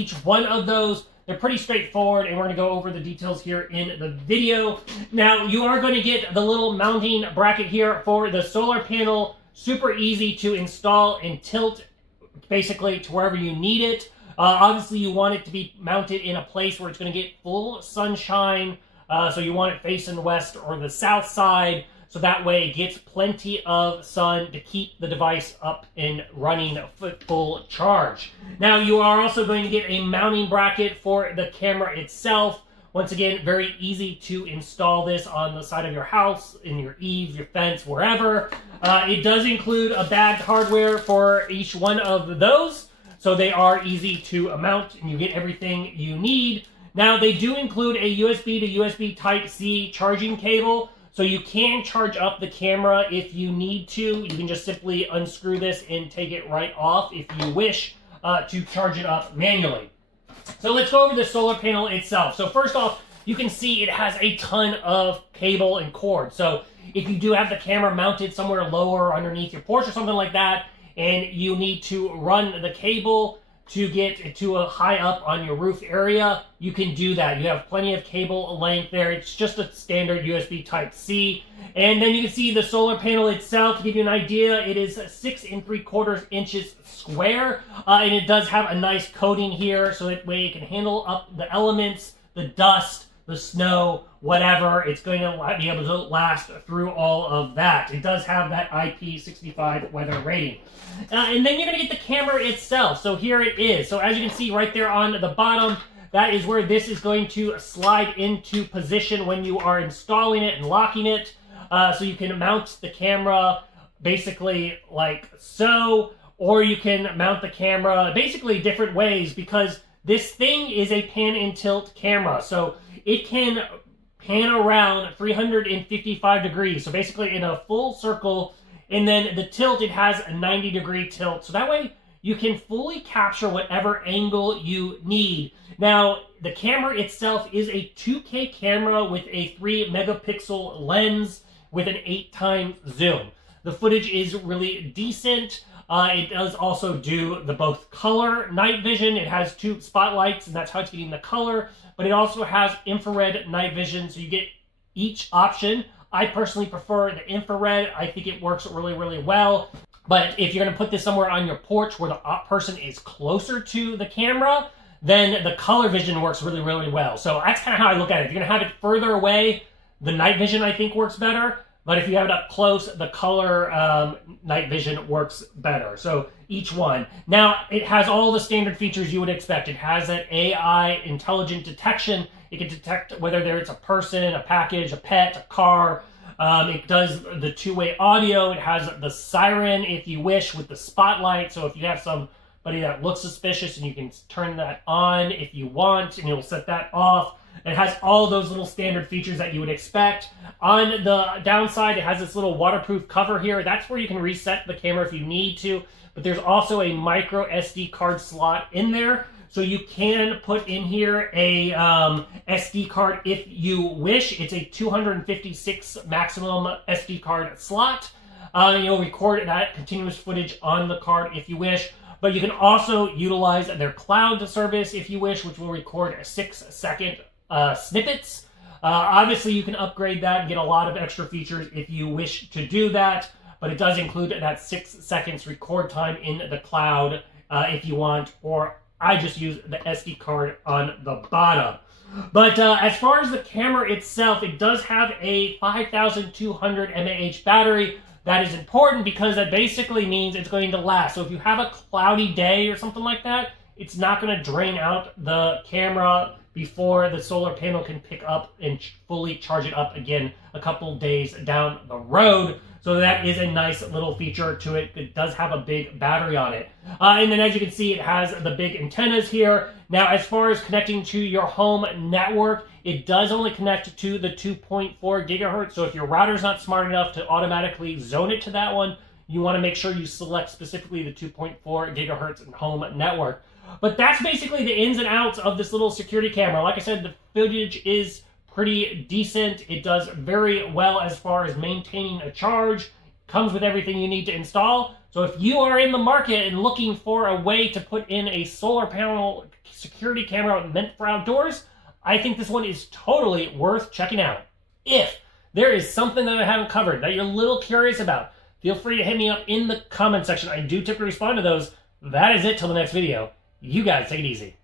each one of those. They're pretty straightforward, and we're going to go over the details here in the video. Now, you are going to get the little mounting bracket here for the solar panel. Super easy to install and tilt basically to wherever you need it. Obviously, you want it to be mounted in a place where it's going to get full sunshine. So you want it facing west or the south side. So that way it gets plenty of sun to keep the device up and running full charge. Now you are also going to get a mounting bracket for the camera itself. Once again, very easy to install this on the side of your house, in your eaves, your fence, wherever. It does include a bagged hardware for each one of those. So they are easy to mount and you get everything you need. Now they do include a USB to USB Type-C charging cable. So you can charge up the camera if you need to. You can just simply unscrew this and take it right off if you wish to charge it up manually. So let's go over the solar panel itself. So first off, you can see it has a ton of cable and cord. So if you do have the camera mounted somewhere lower underneath your porch or something like that, and you need to run the cable to get to a high up on your roof area, you can do that. You have plenty of cable length there. It's just a standard USB Type-C. And then you can see the solar panel itself. To give you an idea, it is 6 3/4 inches square. And it does have a nice coating here, so that way it can handle up the elements, the dust, the snow, whatever. It's going to be able to last through all of that. It does have that IP65 weather rating. And then you're going to get the camera itself. So here it is. So as you can see right there on the bottom, that is where this is going to slide into position when you are installing it and locking it. So you can mount the camera basically like so, or you can mount the camera basically different ways, because this thing is a pan and tilt camera. So it can pan around 355 degrees. So basically in a full circle. And then the tilt, it has a 90-degree tilt. So that way you can fully capture whatever angle you need. Now, the camera itself is a 2K camera with a 3-megapixel lens with an 8x zoom. The footage is really decent. It does also do the both color night vision. It has 2 spotlights, and that's how it's getting the color. But it also has infrared night vision, so you get each option. I personally prefer the infrared. I think it works really, really well. But if you're going to put this somewhere on your porch where the person is closer to the camera, then the color vision works really, really well. So that's kind of how I look at it. If you're going to have it further away, the night vision, I think, works better. But if you have it up close, the color night vision works better. So each one. Now, it has all the standard features you would expect. It has that AI intelligent detection. It can detect whether it's a person, a package, a pet, a car. It does the 2-way audio. It has the siren, if you wish, with the spotlight. So if you have somebody that looks suspicious, and you can turn that on if you want, and you'll set that off. It has all those little standard features that you would expect. On the downside, it has this little waterproof cover here. That's where you can reset the camera if you need to. But there's also a micro SD card slot in there. So you can put in here a SD card if you wish. It's a 256 maximum SD card slot. You'll record that continuous footage on the card if you wish. But you can also utilize their cloud service if you wish, which will record 6-second snippets. Obviously, you can upgrade that and get a lot of extra features if you wish to do that. But it does include that 6 seconds record time in the cloud if you want, or I just use the SD card on the bottom. But as far as the camera itself, it does have a 5,200 mAh battery. That is important because that basically means it's going to last. So if you have a cloudy day or something like that, it's not going to drain out the camera before the solar panel can pick up and fully charge it up again a couple days down the road. So that is a nice little feature to it. It does have a big battery on it. And then as you can see, it has the big antennas here. Now, as far as connecting to your home network, it does only connect to the 2.4 gigahertz. So if your router's not smart enough to automatically zone it to that one, you want to make sure you select specifically the 2.4 gigahertz home network. But that's basically the ins and outs of this little security camera. Like I said, the footage is pretty decent. It does very well as far as maintaining a charge. comes with everything you need to install. So if you are in the market and looking for a way to put in a solar panel security camera meant for outdoors, I think this one is totally worth checking out. If there is something that I haven't covered that you're a little curious about, feel free to hit me up in the comment section. I do typically respond to those. That is it till the next video. You guys take it easy.